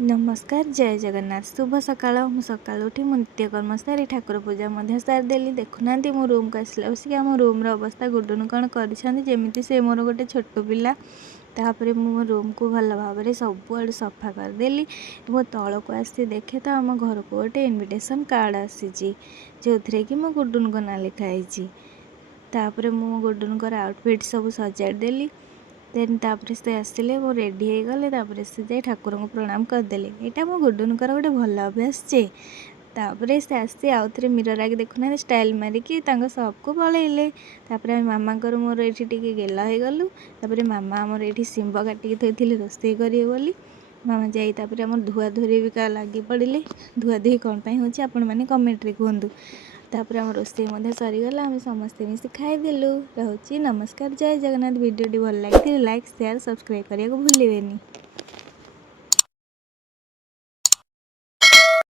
नमस्कार जय जगन्नाथ शुभ सकाळ सका उठी मु नित्यकर्म सारी ठाकुर पूजा सारिदेली देखुना मो रूम को आसला बसिक आम रूम अवस्था गुडुन कौन करमी से मोर गोटे छोट पिला तापर मो रूम को भल भाव में सबुआड़ सफा करदेली। मो तल को आसी देखे तो आम घर को गोटे इनविटेशन कार्ड आसी जो थे कि मो गुडुन को ना लिखाई। तापर मो गुडुन आउटफिट सब सजाड़देली। देन तापर से आसिले वो रेडी हो गले तापर से जाए ठाकुर को प्रणाम करदेले। यहाँ मो गुडुनकर गोटे भल अभ्यास चे। तापर से आसी आउ थे मिरर आगे देखुना स्टाइल मारिकी सबको पलैले। तापर मामा मोर ये गेला हो गलु। तापर मामा आमर ये शिंब काटिकी थोड़ी रोषे करेंगे बोली मामा जाई तापर आम धुआ धुरी भी लगी पड़े। धुआ धुई कौन हो आपण मैंने कमेंट्रे कहतु। तापर आम रोषे सरीगला आम समस्ते मिसी खाईदेलु। रहुची नमस्कार जय जगन्नाथ। वीडियो भल लगी लाइक शेयर सब्सक्राइब करने को भूलें।